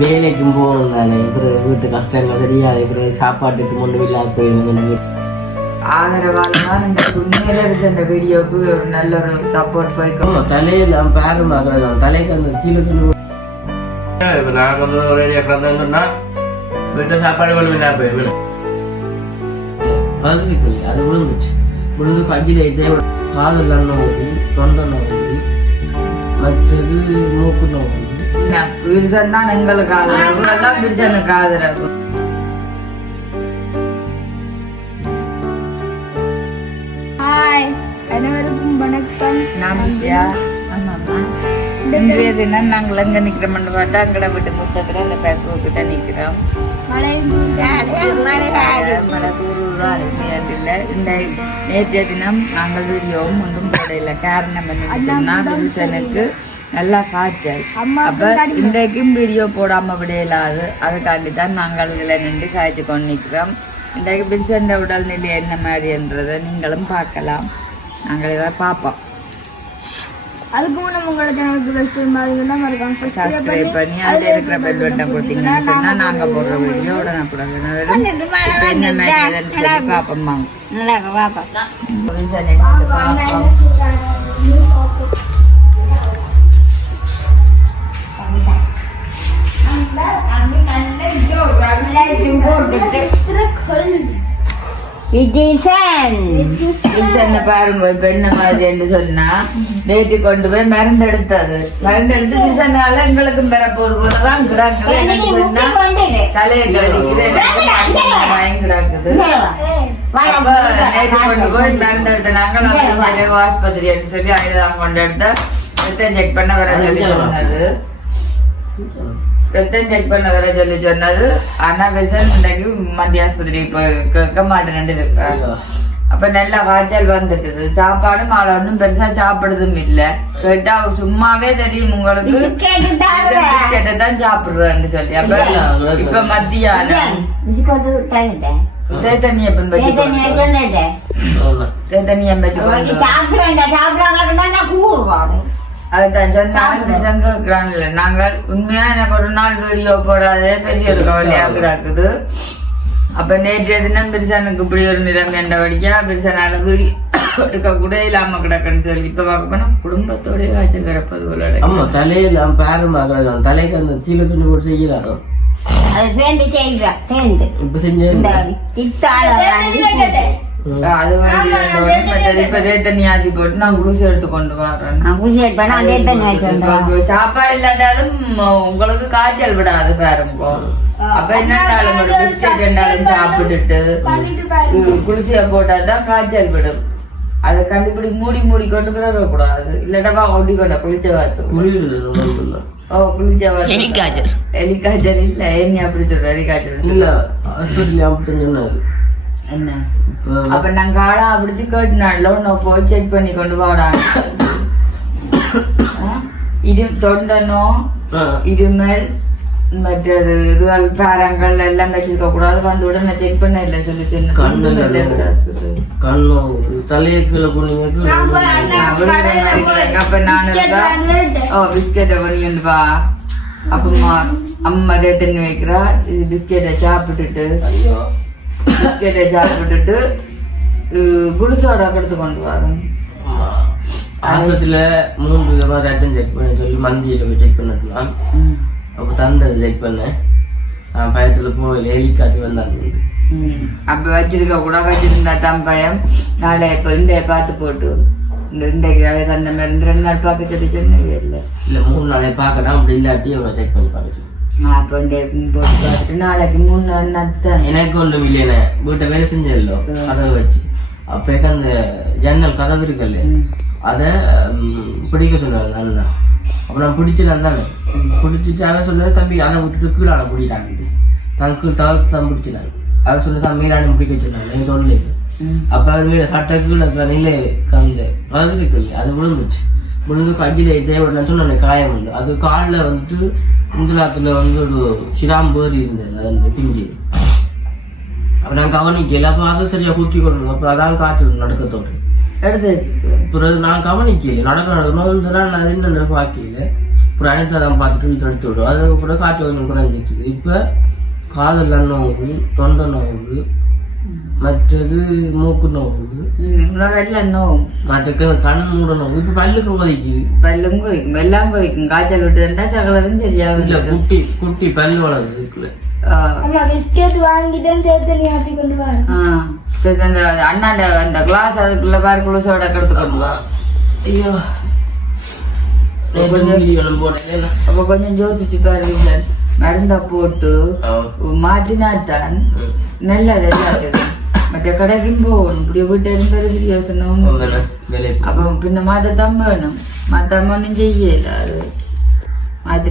வேலைக்கும் போகணும் தானே. இப்போ வீட்டு கஷ்டங்கள் தெரியாது. இப்போ சாப்பாட்டுக்கு முன்னு இல்லாம போயிருந்தேன் ஆதரவாளதான் இந்த உண்மையில இந்த வீடியோக்கு ஒரு நல்ல ஒரு சப்போர்ட் போய்க்கும் தலையில பேரும் ஆகிறது தலைக்கு அந்த சீலக்கு இப்போ நான் வந்து ஒரு ஏரியா கிடந்தேன்னா வீட்டு சாப்பாடு கொண்டு வீணா போயிருவேன். பகுதிக்கு அது விழுந்துச்சு. விழுந்து கஞ்சியில் இதே காதல் தொண்டை மற்றது மூக்கு நோவு வில்சன் தான் எங்களுக்கு ஆதரவு. எல்லாம் வில்சனுக்கு ஆதரவு. ஹாய் அனைவருக்கும் வணக்கம். நான் ஆமாம்மா. இன்றைய தினம் நாங்கள் எங்க நிக்கிறோம்னு பார்த்தா அங்கட வீட்டு முத்தத்துல அந்த பேக்கு கிட்ட நிக்கிறோம் மழை மழை இல்லை இந்த நேற்றைய தினம் நாங்கள் வீடியோவும் ஒன்றும் போடல காரணம் என்ன சொன்னா வில்சனுக்கு நல்லா காய்ச்சல். அப்ப இன்றைக்கும் வீடியோ போடாம விடையலாது அதுக்காண்டி தான் நாங்கள் இதில் நின்று காய்ச்சி கொண்டு நிற்கிறோம் இன்றைக்கு பில்சன் உடல்நிலை என்ன மாதிரின்றதை நீங்களும் பார்க்கலாம். நாங்கள் இதை பார்ப்போம். அதுக்கு முன்ன உங்களோட சேனலுக்கு வெஸ்டர்ன் மாதிரி இருந்தால் மறக்காம சப்ஸ்கிரைப் பண்ணி அதில் இருக்கிற பெல் பட்டன் கொடுத்தீங்கன்னா சொன்னா நாங்க போடுற வீடியோ உடனுக்குடன் இப்போ என்ன மாதிரி சொல்லி பார்ப்போம் வாங்க. பில்சன் என்னன்னு பார்ப்போம். வில்சனை பாருங்க இப்ப என்ன மாதிரி என்று சொன்னா நேற்று கொண்டு போய் மருந்து எடுத்தது மருந்து எடுத்து வில்சனால எங்களுக்கும் பெற போது போலதான் கிடக்குது. தலையை கடிக்குது எனக்கு மயம் கிடக்குது. அப்ப நேற்று கொண்டு போய் மருந்து எடுத்த நாங்கள் அந்த ஆஸ்பத்திரி சொல்லி அதுதான் கொண்டு எடுத்த செக் பண்ண வர சொல்லி சொன்னது. ரத்தம் செக் பண்ண வர சொல்லி சொன்னது. ஆனா வில்சன் இன்றைக்கு மத்திய ஆஸ்பத்திரிக்கு போய் கேட்க மாட்டேன்னு இருக்காங்க அப்ப நல்ல காய்ச்சல் வந்துட்டுது சாப்பாடும் ஆள ஒன்றும் பெருசா சாப்பிடுறதும் இல்ல. கேட்டா சும்மாவே தெரியும் உங்களுக்கு. பிஸ்கெட்டை தான் சாப்பிடுறேன்னு சொல்லி. அப்ப இப்ப மத்தியானம். தேத்தண்ணி எப்பன் வச்சு தேத்தண்ணி வச்சு அதுதான் சொன்னாலும் பிசங்க இருக்கிறாங்கல்ல நாங்கள் உண்மையா எனக்கு ஒரு நாள் வீடியோ போடாதே பெரிய ஒரு கவலையா கிடக்குது அப்ப நேற்றைய தினம் பிரிசனுக்கு இப்படி ஒரு நிலம் கண்டபடியா பிரிசனால வீடியோ எடுக்க கூட இல்லாம கிடக்குன்னு சொல்லி இப்ப பார்க்க போனா குடும்பத்தோடய காய்ச்சல் கிடப்பது போல இருக்கு. ஆமா தலையில பேரும் ஆகிறது தலைக்கு அந்த சீலக்கு போட்டு செய்யறாரோ அது பேந்து செய்கிறேன் சேர்ந்து இப்ப செஞ்சு அது வந்து இப்ப தேத்தண்ணி ஆத்தி போட்டு நான் குளுசி எடுத்து கொண்டு வரேன். சாப்பாடு இல்லாட்டாலும் உங்களுக்கு காய்ச்சல் விடாது பாருங்க. அப்ப என்னண்டாலும் ஒரு பிஸ்கெட் சாப்பிட்டுட்டு குளிசிய போட்டாதான் காய்ச்சல் விடும். அதை கண்டுபிடி மூடி மூடி கொண்டு கூட வரக்கூடாது இல்லாட்டா ஒட்டி கொண்ட குளிச்ச வாத்து. ஓ குளிச்ச வாத்து. எலிக்காய்ச்சல் எலிக்காய்ச்சல் இல்ல ஏன் அப்படி சொல்ற? எலிக்காய்ச்சல் இல்ல அப்படி சொன்னாரு என்ன? அப்ப நான் காடா பிடிச்சு கேட்டுனால உன்னை போய் செக் பண்ணி கொண்டு ஆ? இரு தொண்டனோ இருமல் மற்றது இதுவால் பாரங்கள் எல்லாம் வச்சிருக்க கூடாது. வந்து உடனே செக் பண்ண இல்லை சொல்லி சொன்ன. கண்ணும் தலையை கீழே குனிங்க அப்ப நான் இருக்கா ஓ பிஸ்கெட்டை பண்ணிட்டு வா. அப்பமா அம்மா ரேத்தண்ணி வைக்கிறா. இது பிஸ்கெட்டை சாப்பிட்டுட்டு. பிஸ்கெட்டை சாப்பிட்டுட்டு குளுசோட எடுத்து கொண்டு வரோம். ஆஸ்பத்திரியில மூன்று விதமா ரத்தம் செக் பண்ண சொல்லி மந்தியில போய் செக் பண்ணிக்கலாம் அப்போ தந்தது செக் பண்ணேன் நான் பயத்துல போய் எலி காய்ச்சி வந்தாங்க. அப்ப வச்சிருக்க கூட வச்சிருந்தா தான் பயம் நாளை இப்ப இந்த பார்த்து போட்டு இந்த இன்றைக்கு நாளை தந்த மாதிரி ரெண்டு நாள் பார்க்க சொல்லி சொன்னவே இல்லை இல்ல மூணு நாளை பார்க்கலாம் அப்படி இல்லாட்டி அவரை செக் பண்ணி பார்க்க. அப்போ இந்த நாளைக்கு மூணு எனக்கு ஒன்றும் இல்லைண்ணே. வீட்டை வேலை செஞ்சதில்லோ கதவை வச்சு. அப்போக்கு அந்த ஜன்னல் கதவு இருக்குல்ல. அதை பிடிக்க சொன்னாரு அண்ணா அப்போ நான் பிடிச்சிடலாம் தானே. பிடிச்சிட்டு அவன் சொன்னாரு தம்பி அதை விட்டுட்டு கீழே ஆட பிடிக்கிறாங்க நான் கீழே தான் பிடிச்சினாங்க அவன் சொல்லி தான் மீனாடி பிடிக்க சொன்னாங்க நீங்க சொல்லல அப்போ அவர் வீடு சட்டை கீழே கண்ணிலே கந்த கதவு இருக்குல்ல அது விழுந்துச்சு முழுது கஞ்சில இதே சொல்லி சொன்ன காயம் உண்டு அது காலில் வந்துட்டு முந்தலாத்துல வந்து ஒரு சிராம்பு இருந்தது அது அந்த பிஞ்சு. அப்போ நான் கவனிக்கல. அப்போ அது சரியா குத்தி கொண்டு அப்போ அதான் காய்ச்சல் நடக்கத்தோடு. எடுத்து பிறகு நான் கவனிக்கல. நடக்க நடக்கணும். இந்த நாள் நான் என்ன பார்க்கல. அப்புறம் அனைத்தெல்லாம் பார்த்துட்டு வீட்டு எடுத்து அதுக்கு கூட காய்ச்சல் கொஞ்சம் குறைஞ்சிட்டு இப்போ காதல் நோவு தொண்டை நோவு மற்றது மூக்கு நோவு எல்லாம் நோவும் மற்ற கண் மூட நோவு இப்போ பல்லுக்கு உதவிக்குது பல்லும் கொய்க்கும் எல்லாம் கொய்க்கும் காய்ச்சல் விட்டுதுண்டா சகலதும் சரியாகும் இல்ல குட்டி குட்டி பல்லு வளருது இருக்குல்ல அம்மா பிஸ்கெட் வாங்கிட்டு தேர்தல் ஆத்தி கொண்டு வாங்க அந்த அண்ணாண்ட அந்த கிளாஸ் அதுக்குள்ள பாரு குளுசோட எடுத்து கொண்டு வா ஐயோ அப்ப கொஞ்சம் யோசிச்சு பாருங்க மருந்த போட்டு மாத்தினாத்தான் நல்லது எல்லாத்துக்கும் மற்ற கடைக்கும் போகணும் இப்படி வீட்டை இருந்து யோசனும் வேலை அப்ப பின்ன மாத்தத்தான் வேணும் மாத்தாம ஒண்ணும் செய்யல அது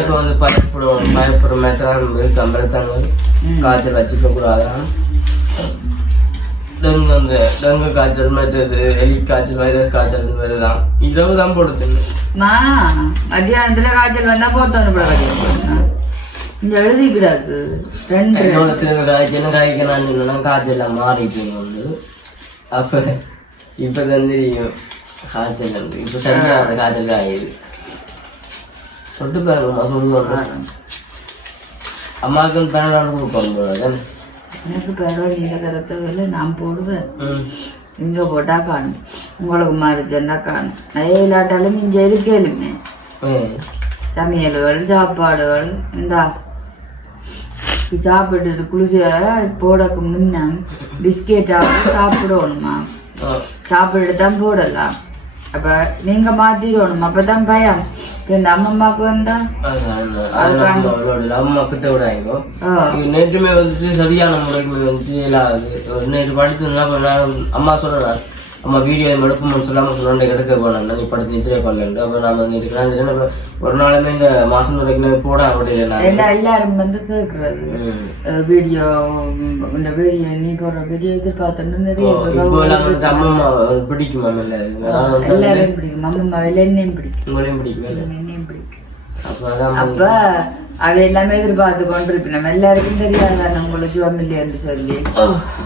இப்போ வந்து பயப்படும் பயப்படுற மாதிரி கம்பளத்தாங்க காய்ச்சல் வச்சுக்க கூடாதான் டெங்கு அந்த டெங்கு காய்ச்சல் மற்றது எலி காய்ச்சல் வைரஸ் காய்ச்சல் வருதான் இரவு தான் போடுது மத்தியானத்துல காய்ச்சல் வந்தா போட்டோன்னு போட இங்க எழுதி கிடாக்கு ரெண்டு. என்னோட சின்ன காய்ச்சல் காய்க்கலாம் சொன்னா காய்ச்சல் மாறிட்டு வந்து. அப்ப இப்ப தெரியும் காய்ச்சல் வந்து. இப்ப சரியா அந்த காய்ச்சல் காயுது தொட்டு பாருங்கம்மா சொல்லுவாங்க அம்மாவுக்கு பேனடால் கொடுப்பாங்க போல எனக்கு பரவாயில்ல நீங்க தரத்ததில்ல நான் போடுவேன். இங்க போட்டா காணும். உங்களுக்கு மாறிச்சேன்னா காணும். நிறைய இல்லாட்டாலும் இங்க இருக்கலுமே சமையல்கள் சாப்பாடுகள் இந்தா. இது சாப்பிட்டுட்டு குளிச்ச போடக்கு முன்ன பிஸ்கெட்டாவது சாப்பிடணுமா? சாப்பிட்டு தான் போடலாம் அப்ப நீங்க மாத்திடணும் அப்பதான் பயம். இந்த அம்மம்மாக்கு வந்தா அம்மா கிட்ட விடாங்க ஆ, நேற்றுமே வந்துட்டு சரியான முறைக்கு வந்துட்டு ஒரு நேற்று படுத்து பண்ணான் அம்மா சொன்னான் அம்மா வீடியோ எடுப்போம்னு சொல்லாம சொன்னோண்டே கிடக்க போனேன் நீ படுத்து நித்திரே கொள்ளண்டு அப்ப நாம நினைக்கிறேன் ஒரு நாளுமே இந்த மாசம் வரைக்கும் போட அப்படியே எல்லா எல்லாரும் வந்து கேக்குறது அஹ் வீடியோ இந்த வீடியோ நீ போடுற வீடியோ எதிர்பார்த்து நிறைய அம்மா பிடிக்குமா எல்லாரும் எல்லாரையும் பிடிக்கும். அம்மம்மா என்னையும் பிடிக்கும். உங்களையும் பிடிக்குமே என்னையும் பிடிக்கும். அப்ப அவ எல்லாமே எதிர்பார்த்து கொண்டிருப்போம். நம்ம எல்லாருக்கும் தெரியாத? உங்களுக்கு ஜோமில்லைன்னு சொல்லி.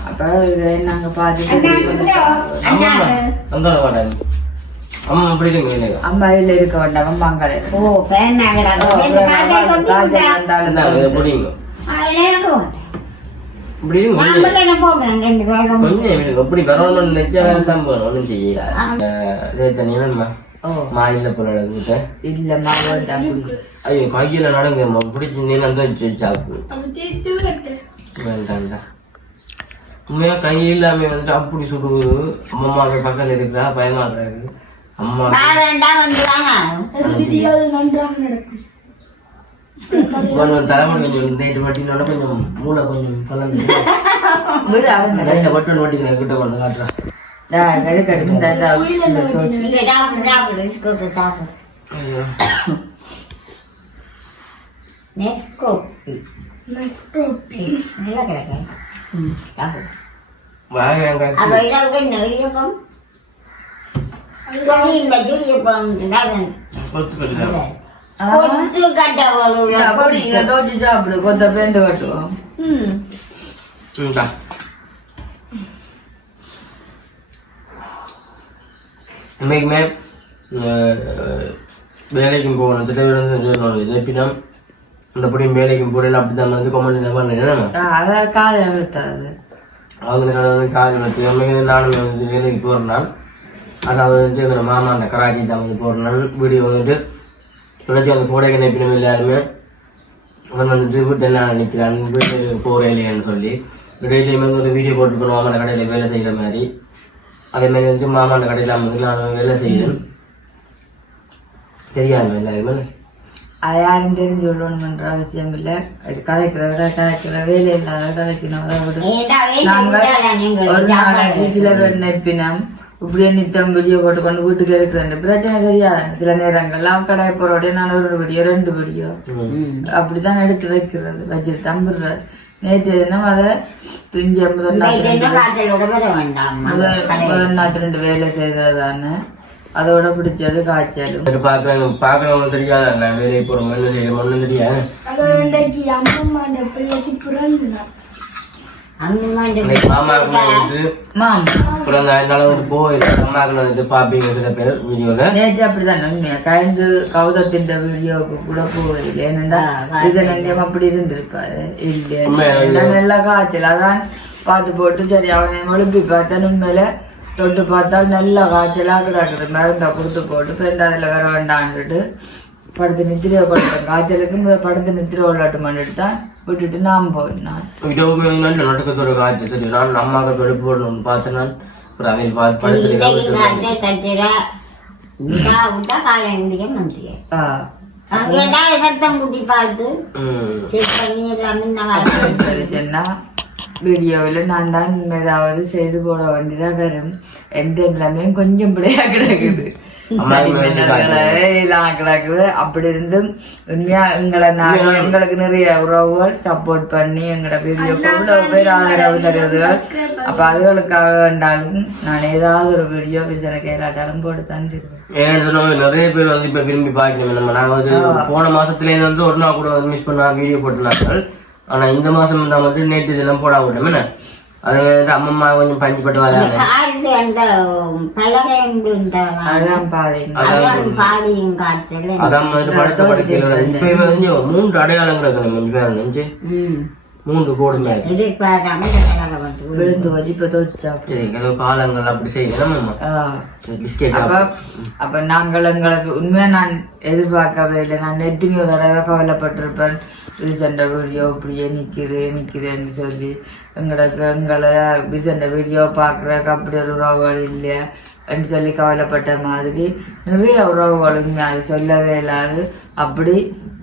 அப்ப இதை நாங்க பார்த்துட்டு அம்மா மாட்டாங்க அம்மா இதுல இருக்க வேண்டாம். அம்மா கடையில் ஓ பேரும் கொஞ்சம் எப்படி வரணும்னு நினைச்சா வேற தான் போகணும் ஒன்றும் செய்யல தனியா மாயில போல இல்லம்மா வேண்டாம் பிடிக்கும் ஐயோ கையில நடங்கம்மா பிடிச்சி நீ நல்லா வச்சு சாப்பிடு வேண்டாம்டா உண்மையா கை இல்லாம வந்துட்டு அப்படி சுடுவது அம்மா பக்கத்துல இருக்கிறா பயமா இருக்காது அம்மா வேண்டா வந்துடுவாங்க அது விதியாவது நன்றாக நடக்கும். கொஞ்சம் தலைமுறை கொஞ்சம் பட்டினோட கொஞ்சம் மூளை கொஞ்சம் கலந்து. விடு அவங்க லைட்டை பட்டன் வட்டிக்கிறேன் கிட்ட கொண்டு காட்டுறேன் கெடுக்கும் நீங்க சாப்பிடு சாப்பிடு பிஸ்கோட்டு சாப்பிடு ஐயோ. நெஸ்கோ நெஸ்கோ நல்லா கிடைக்கும் சாப்பிடு வாங்க அப்ப இதற்கு என்ன இடியப்பம் சொல்லி இந்த இடியப்பம் ஒத்துக்கிட்டு கொத்து கட்ட அப்படி இதை தோச்சு சாப்பிடு கொத்த பேந்து கட்டுவோம் ம் இந்தா அஹ், வேலைக்கும் போகணும். திட்டவிடம் சொல்லணும் இது எப்படின்னா இந்த படியும் வேலைக்கும் போடல அப்படிதான் வந்து கொமெண்ட் பண்ணேன் அதான் காதை அழுத்தாது. அவங்க வந்து கால் வச்சு நம்ம நானும் வந்து வேலைக்கு போகிறனால அதாவது வந்து எங்கள் மாமாண்ட கராச்சி தான் வந்து போகிறனால வீடியோ வந்துட்டு தொடர்ச்சி அந்த கோடைக்கு நினைப்பினும் எல்லாருமே அவன் வந்துட்டு வீட்டில் நான் நிற்கிறான். வீட்டுக்கு போகிறேன் இல்லையான்னு சொல்லி. டெய்லியுமே ஒரு வீடியோ போட்டுருக்கணும். மாமாண்ட கடையில் வேலை செய்கிற மாதிரி. அதே மாதிரி வந்து மாமாண்ட கடையில் வந்து நான் வேலை செய்கிறேன். தெரியாது எல்லாருமே? அது யாரும் தெரிஞ்சு விடணும்ன்ற அவசியம் இல்லை. அது கதைக்கிறத கதைக்கிற வேலை இல்லாத ஒரு நாளைக்கு சில பேர் நெப்பினம் இப்படியே நித்தம் வீடியோ போட்டு கொண்டு வீட்டுக்கு இருக்கிறேன். பிரச்சனை தெரியாது. சில நேரங்கள்லாம் கடை போறோடைய நான் ஒரு வீடியோ ரெண்டு வீடியோ. அப்படிதான் எடுத்து வைக்கிறது. வச்சுட்டு தம்புறது நேற்று தினம் அதை துஞ்ச முதல் ரெண்டு வேலை செய்ததானே அதோட பிடிச்சது காய்ச்சலும் எனக்கு பார்க்குறவங்க பார்க்குறவங்க தெரியாத நான் வேலைக்கு போகிறவங்க என்ன செய்யணும் தெரியாது கழிந்து கௌதத்தின் வீடியோவுக்கு கூட போவதில்லை ஏனென்றா இதன் எங்கேயும் அப்படி இருந்திருப்பாரு. இல்லையா நல்லா காய்ச்சல். அதான் பார்த்து போட்டு சரி அவனை எழுப்பி பார்த்தேன். உண்மையில தொட்டு பார்த்தால் நல்ல காய்ச்சலா கிடக்குது. மருந்தை கொடுத்து போட்டு இப்போ அதில் வர வேண்டான்ட்டு படுத்து நித்திரை படுத்தேன் காய்ச்சலுக்கு இந்த படுத்து நித்திரை விளையாட்டு பண்ணிட்டு தான் விட்டுட்டு நான் போயினான் இதுவுமே வந்து நல்ல நடுக்கத்தோட காய்ச்சி சரி நான் அம்மாவுக்கு வெளுப்பு போடணும்னு பார்த்தேன் நான் அப்புறம் அவையில் பார்த்து பார்த்து சொன்னா வீடியோவில் நான் தான் ஏதாவது செய்து போட வேண்டியதா வரும். எந்த எல்லாமே கொஞ்சம் பிள்ளையா கிடக்குது. அப்படி இருந்தும் உண்மையா எங்களை நாங்க எங்களுக்கு நிறைய உறவுகள் சப்போர்ட் பண்ணி எங்களோட வீடியோக்கு இவ்வளவு பேர் ஆதரவு தருவதுகள் அப்ப அதுகளுக்காக வேண்டாலும் நான் ஏதாவது ஒரு வீடியோ பிரச்சனை கேட்டாலும் போட்டு தந்துடுவேன் நிறைய பேர் வந்து இப்ப விரும்பி பாக்கணும் நம்ம நாங்க வந்து போன மாசத்துல இருந்து வந்து ஒரு நாள் கூட மிஸ் பண்ணா வீடியோ போட்டுனார்கள் ஆனா இந்த மாசம் நான் வந்து நேற்று தினம் போட விட்டோம். என்ன? அது வந்து அம்மம்மா கொஞ்சம் பஞ்சு பட்டு வராங்க காடு அந்த விழுந்தவங்க அதான் பாருங்க அதான் பாடியும் காய்ச்சல். அதான் படுத்த படுக்கையில் மூன்று அடையாளம் கிடக்கணும் கொஞ்சம் பேர் நெஞ்சு ம். மூன்று கோடு மேல விழுந்து. வச்சு இப்ப தோச்சு ஏதோ காலங்கள் அப்படி செய்யணும் பிஸ்கெட் அப்ப அப்ப நாங்கள் எங்களுக்கு உண்மையா நான் எதிர்பார்க்கவே இல்லை. நான் எத்தனையோ தடவை கவலைப்பட்டிருப்பேன். விசண்ட வீடியோ இப்படியே நிக்குது நிக்குதுன்னு சொல்லி. எங்களுக்கு எங்களை விசண்ட வீடியோ பார்க்குறக்கு அப்படி ஒரு உறவுகள் இல்லையா? என்று சொல்லி கவலைப்பட்ட மாதிரி நிறைய உறவுகள் உண்மையாக சொல்லவே இல்லாது. அப்படி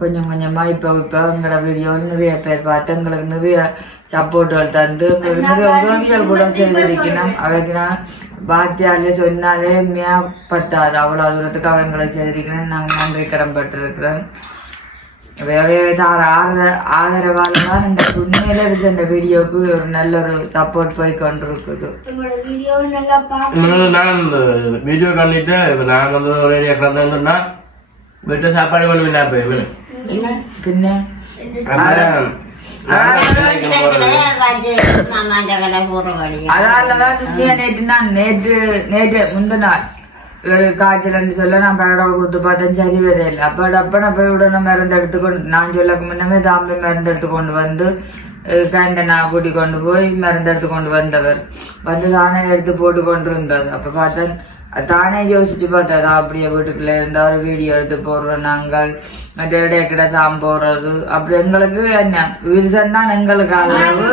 கொஞ்சம் கொஞ்சமா இப்போ இப்போ எங்களோட வீடியோ நிறைய பேர் பார்த்து எங்களுக்கு நிறைய சப்போர்ட்டுகள் தந்து எங்களுக்கு நிறைய உதவிகள் கூட செய்திருக்கணும் அவைக்கு நான் பாத்தியாலே சொன்னாலே உண்மையா பத்தாது அவ்வளோ தூரத்துக்கு அவங்களை செய்திருக்கிறேன் நாங்கள் நன்றி கடன் பட்டிருக்கிறேன் வேற சார் ஆதர ஆதரவால தான் இந்த உண்மையில இந்த வீடியோக்கு ஒரு நல்ல ஒரு சப்போர்ட் போய் கொண்டிருக்குது நான் வீடியோ காலிட்டு இப்ப நான் வந்து ஒரு சாப்பாடு கொண்டு போய் நான் போயிருவேன். வழி. அதனாலதான் உண்மையா நேற்று நான் நேற்று நேற்று முந்த நாள். ஒரு காய்ச்சல்னு சொல்ல நான் பேரடோல் கொடுத்து பார்த்தேன் சரி வரையில அப்ப நான் போய் உடனே மருந்து எடுத்துக்கொண்டு நான் சொல்லக்கு முன்னமே தாம்பி மருந்து எடுத்துக்கொண்டு வந்து கேண்டனா கூட்டி கொண்டு போய் மருந்து எடுத்து கொண்டு வந்தவர். வந்து தானே எடுத்து போட்டு கொண்டு அப்ப பார்த்தேன் தானே யோசிச்சு பார்த்தா அப்படியே வீட்டுக்குள்ள இருந்தா ஒரு வீடியோ எடுத்து போடுறோம் நாங்கள் மற்ற இடையக்கிட சாம் போடுறது. அப்படி எங்களுக்கு என்ன? வில்சன் தான் எங்களுக்கு ஆதரவு.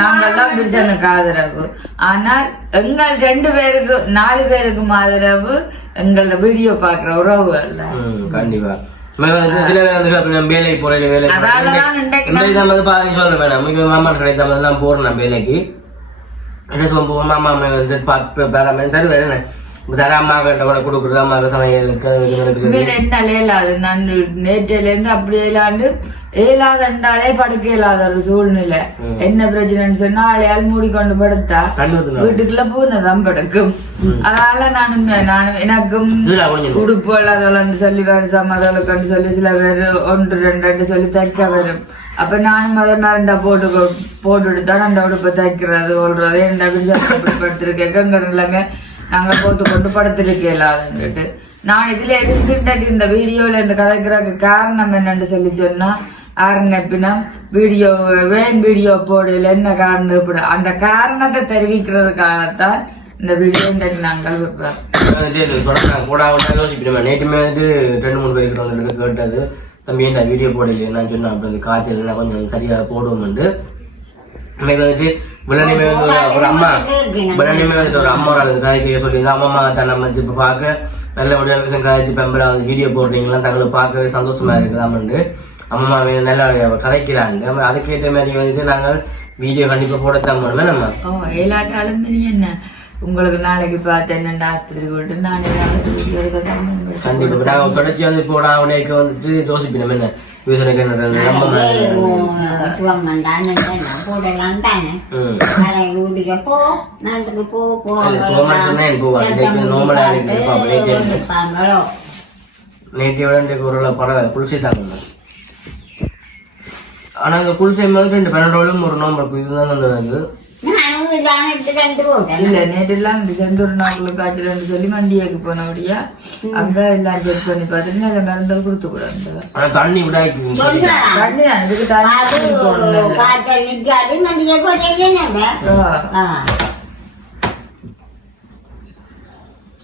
நாங்கள் தான் வில்சனுக்கு ஆதரவு. ஆனால் எங்கள் ரெண்டு பேருக்கு நாலு பேருக்கும் ஆதரவு எங்களோட வீடியோ பாக்குற உறவுகள் தான் கண்டிப்பா. சில வேலைக்கு போறேன் வேலைக்கு கிடைத்த போறேன் வேலைக்கு. என்ன சொல்ல போவோம் மாமா வந்து பார்த்து பேராம சரி வேற என்ன? இப்ப தர அம்மா கிட்ட கூட கொடுக்குறது? அம்மா சமையலுக்கு என்ன இயலாது நான் நேற்றில இருந்து அப்படி இயலாண்டு இயலாதண்டாலே படுக்க இயலாத ஒரு சூழ்நிலை. என்ன பிரச்சனைன்னு சொன்னா ஆளையால் மூடிக்கொண்டு படுத்தா. வீட்டுக்குள்ள பூனைதான் படுக்கும். அதனால நானும் நானும் எனக்கும் உடுப்பு இல்லாதவளன்னு சொல்லி வேறு சம்மதவளுக்குன்னு சொல்லி சில பேர் ஒன்று ரெண்டு சொல்லி தைக்க வரும். அப்ப நானும் அதை மறந்தா போட்டு போட்டுட்டு தான் அந்த உடுப்பை தைக்கிறது எந்த அப்படி படுத்திருக்கேன் கங்கடலங்க நாங்க போட்டு கொண்டு படுத்திருக்கலாதுன்னுட்டு நான் இதுல இருந்துட்டு இந்த வீடியோல இந்த கதைக்கிறதுக்கு காரணம் என்னன்னு சொல்லி சொன்னா ஆரம்பினம் வீடியோ வேன் வீடியோ போடல என்ன காரணம் இப்படி. அந்த காரணத்தை தெரிவிக்கிறதுக்காகத்தான் இந்த வீடியோ நாங்கள் விடுறோம் வந்துட்டு இது சொன்னாங்க கூட அவன் நேற்றுமே வந்து ரெண்டு மூணு பேர் வந்து கேட்டது தம்பி என்ன வீடியோ போடலையே நான் சொன்னேன். அப்படி காய்ச்சல் எல்லாம் கொஞ்சம் சரியாக போடுவோம்ண்டு இன்னைக்கு வந்துட்டு விளனிமே வந்து ஒரு- அம்மா விளனிமே வந்து ஒரு அம்மா ஒரு ஆளுக்கு கதைக்க சொல்லி அம்மா தான் நம்ம இப்ப பார்க்க நல்லபடியாக விஷயம் கதைச்சு பெம்பரா வந்து வீடியோ போடுறீங்களா தங்களுக்கு பார்க்கவே சந்தோஷமா இருக்குதாமண்டு அம்மா நல்லா கதைக்கிறாங்க அதுக்கேற்ற மாதிரி வந்துட்டு நாங்கள் வீடியோ கண்டிப்பா போடத்தான் போனோமே நம்ம ஓ ஏலாட்டாலும் நீ என்ன உங்களுக்கு நாளைக்கு பார்த்து என்னென்ன ஆஸ்பத்திரி விட்டு நான் ஏதாவது வீடியோ எடுக்க தான் முடியும். கண்டிப்பா இப்ப நாங்க தொடர்ச்சி வந்து போட அவனைக்கு வந்துட்டு யோசிப்பினோம் என்ன யூசனுக்கு என்ன நம்ம மாதிரி போடலாம் தானே ம். அதை ஊட்டிக்க போ நாட்டுக்கு போ போ இல்ல, சும்மா சொன்னா எனக்கு போவாது. இதுக்கு normal ஆ இருக்கு. இப்ப அப்படியே கேட்டு. இருப்பாங்களோ நேற்று விட இன்றைக்கு ஒரு பரவாயில்ல குளிச்சு தாங்க ஆனா இந்த குளிசை மாதிரி ரெண்டு பன்னெண்டு ஒரு நோம்பு இதுதான் நல்லது இல்ல நேற்றெல்லாம் இந்த செந்தூர் நாட்களுக்கு காய்ச்சல் சொல்லி மண்டியாக்கு போனபடியா அங்க எல்லாம் செக் பண்ணி பார்த்துட்டு மருந்தல் கொடுத்து கூடாது தண்ணி விடாய்க்கு தண்ணி தண்ணி போடணும்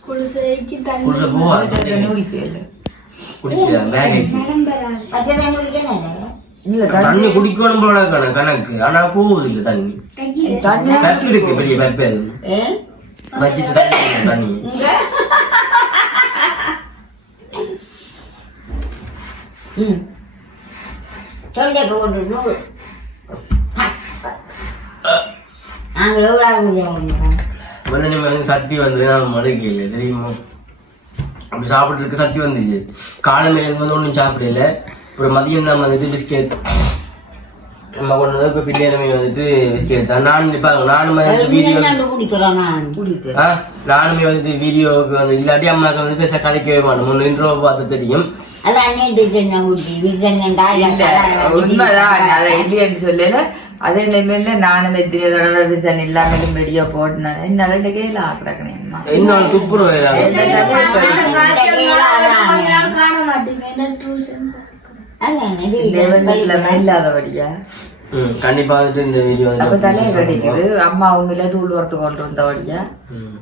குடிசைக்கு தண்ணி குடிக்கல பச்சை தண்ணி இல்ல தண்ணி தண்ணி குடிக்கணும் போல கணக்கு கணக்கு. ஆனா போகுது இல்ல தண்ணி. தண்ணி பைப் இருக்கு பெரிய பைப் அது. ஏ? வச்சுட்டு தண்ணி தண்ணி. போட்டு நூறு. நாங்கள் எவ்வளோ வந்து சக்தி வந்து நான் மடுக்கல தெரியுமா? அப்படி சாப்பிட்டு இருக்க சக்தி வந்துச்சு. காலை மேல வந்து ஒன்றும் சாப்பிடல. அப்புறம் மதியம் தான் வந்துட்டு பிஸ்கெட் நம்ம கொண்டு வந்து இப்போ பின்னேறமே வந்துட்டு பிஸ்கெட் தான். நானும் இப்போ நானும் வந்து வீடியோ ஆ நானுமே வந்துட்டு வீடியோவுக்கு வந்து இல்லாட்டி அம்மாவுக்கு வந்து பேச கதைக்கவே மாட்டோம். முன்ன இன்ட்ரோ பார்த்து தெரியும். அது நிலைமையில நானும் எத்தனை தடவை டிசைன் இல்லாமலும் வீடியோ போட்டேன். என்னால கையில ஆக்கிடக்கணும்மா இன்னொரு துப்புரவு காண மாட்டீங்க என்ன டியூஷன் இல்லாதபடியா கண்டிப்பா இந்த வீடியோ அப்ப வந்து தலையை கடிக்குது அம்மா அவங்கள தூள் வரத்து கொண்டு வந்தபடியா ம்.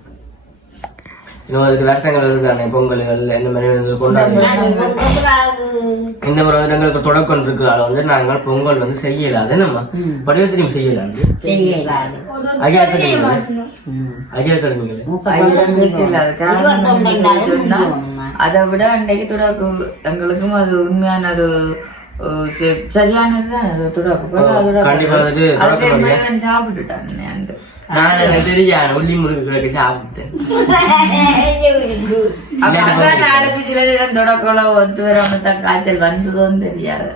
இன்னும் வருஷங்கள் வருதானே பொங்கல்கள் இந்த மாதிரி வந்து கொண்டாடி இந்த எங்களுக்கு தொடக்கம் இருக்கிறால வந்து நாங்கள் பொங்கல் வந்து செய்யலாது நம்ம படிவத்திலையும் செய்யலாது ஐயா கட்டுங்களே அதை விட அன்னைக்கு துடாக்கு எங்களுக்கும் அது உண்மையான ஒரு அஹ், ச- சரியானதுதான் அது துடாக்கு தொடக்கம் சாப்பிட்டுட்டான் நான் தெரியாது உள்ளி முருகு கிழக்கு சாப்பிட்டேன் தொடக்கோல ஒத்து வராம தான் காய்ச்சல் வந்ததோன்னு தெரியாது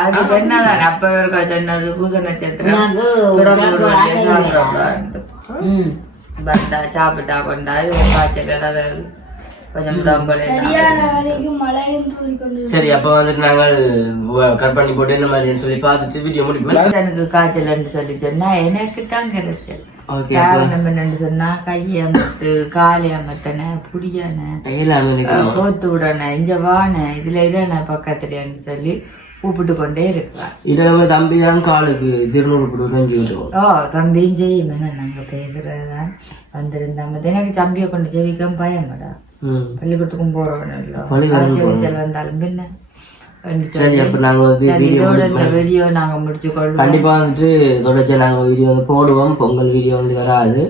அது சொன்னாதான் அப்ப ஒரு சொன்னது பூச நட்சத்திரம் சாப்பிடக்கூடாது சாப்பிட்டா கொண்டா இது காய்ச்சல் சரி அப்ப வந்துட்டு நாங்கள் கட் பண்ணி போட்டு என்ன மாதிரின்னு சொல்லி பார்த்துட்டு வீடியோ முடிப்போம். எனக்கு காய்ச்சல்னு சொல்லி சொன்னா எனக்கு தான் கிடைச்சல் ஓகே காரணம் என்னன்னு சொன்னா கையை அமர்த்து காலை அமர்த்தன புடியான. கோத்து விடன இங்க வான இதுல இதன பக்கத்துலன்னு சொல்லி கூப்பிட்டு கொண்டே இருக்கிறான் இதுல தம்பி தான் காலுக்கு திருநூறு ஓ தம்பியும் செய்யுமே நாங்க பேசுறதுதான் வந்திருந்தாம எனக்கு தம்பியை கொண்டு ஜெபிக்க பயமாடா. பள்ளிக்கூடத்துக்கும் போறவன். வந்தாலும் பின்ன. ரெண்டு சரி சொல்லி அப்ப நாங்க வந்து சரி வீடியோ இதோட இந்த வீடியோ நாங்க முடிச்சு கொள்வோம். கண்டிப்பா வந்துட்டு தொடர்ச்சியா நாங்க வீடியோ வந்து போடுவோம். பொங்கல் வீடியோ வந்து வராது.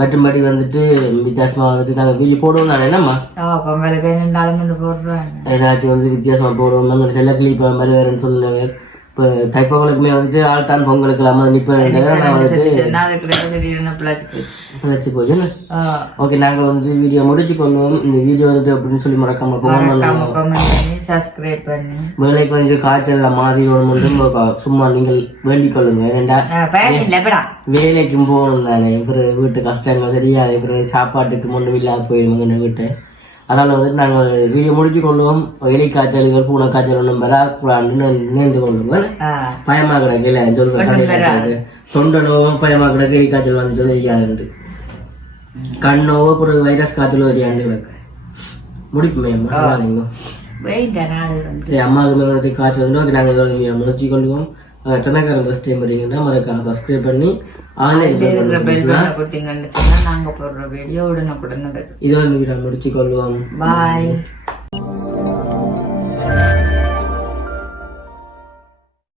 மற்றும்படி வந்துட்டு வித்தியாசமா வந்துட்டு நாங்க வீடியோ போடுவோம் தானே என்னம்மா? பொங்கலுக்கு ரெண்டாலும் கொண்டு போடுறேன். ஏதாச்சும் வந்து வித்தியாசமா போடுவோம். நாங்கள் செல்ல கிளிப்ப மாதிரி வேறுன்னு சொல்லுவேன் இப்போ தைப்பொங்கலுக்குமே வந்துட்டு ஆள் தான் பொங்கலுக்கு இல்லாமல் நிற்பேன் நான் வந்துட்டு போச்சு. ஓகே நாங்கள் வந்து வீடியோ முடிச்சு கொள்வோம் இந்த வீடியோ வந்துட்டு அப்படின்னு சொல்லி மறக்காம சப்ஸ்கிரைப் பண்ணி வேலைக்கு வந்து காய்ச்சல் மாறி மட்டும் சும்மா நீங்கள் வேண்டிக் கொள்ளுங்க. ஏன்னா வேலைக்கும் போகணும் தானே. பிறகு வீட்டு கஷ்டங்கள் தெரியாது. பிறகு சாப்பாட்டுக்கு ஒன்றும் இல்லாத போயிடுவாங்க வீட்டை. அதனால வந்துட்டு நாங்கள் வீடியோ முடிச்சு கொள்வோம் எலி காய்ச்சல்கள் பூனை காய்ச்சல் ஒன்றும் பெறாக்கூடாதுன்னு நினைந்து கொள்ளுவோம் ஆ. பயமா கிடக்கல சொல்றேன் தொண்டை நோவும் பயமா கிடக்கு எலி காய்ச்சல் வந்துட்டு தெரியாது கண் நோவோ பிறகு வைரஸ் காய்ச்சல் தெரியாது கிடக்கு. முடிக்குமே அம்மா? அம்மாவுக்கு காய்ச்சல் நாங்கள் இதோட முடிச்சு கொள்வோம் சென்னக்காரன் ஃபஸ்ட் டைம் வரீங்கன்னா மறக்காம சப்ஸ்கிரைப் பண்ணி ஆன்லைன் இருக்கிற பெல் பண்ண கொடுத்தீங்கன்னு சொன்னா நாங்க போடுற வீடியோ உடனுக்குடனே இதோட முடிச்சு கொள்வோம் பாய்